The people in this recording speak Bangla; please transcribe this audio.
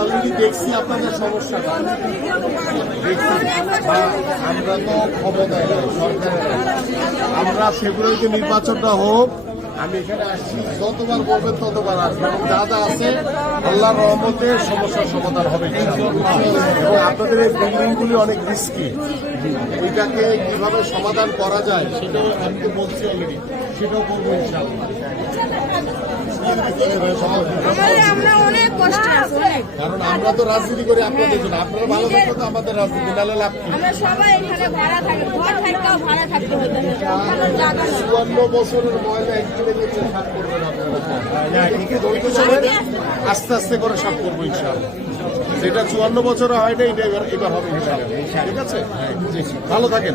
অলরেডি দেখছি আপনাদের সমস্যাটা, আমরা তো ক্ষমতায় নাই, সরকারের আমরা ফেব্রুয়ারিতে নির্বাচনটা হোক, আমি এখানে আসছি, যতবার বলবেন ততবার আসবো এবং যা যা আছে আল্লাহর রহমতে সমস্যার সমাধান হবে। এবং আপনাদের এই বিল্ডিংগুলি অনেক রিস্কি, ওইটাকে কিভাবে সমাধান করা যায় সেটাও আমি তো বলছি অলরেডি, সেটাও করবো ইনশাআল্লাহ। কারণ আমরা তো রাজনীতি করি আপনাদের জন্য, আপনারা ভালো থাকলে তো আমাদের রাজনীতি, নাহলে লাভ কি? 54 বছরের ময়লা একদিনে গেছে সাফ করবেন আপনারা, ধৈর্য সবাই আস্তে আস্তে করে সাফ করবো ইনশাআল্লাহ। যেটা 54 বছরে হয় না, এটা এবার হবে ইনশাআল্লাহ। ঠিক আছে, ভালো থাকেন।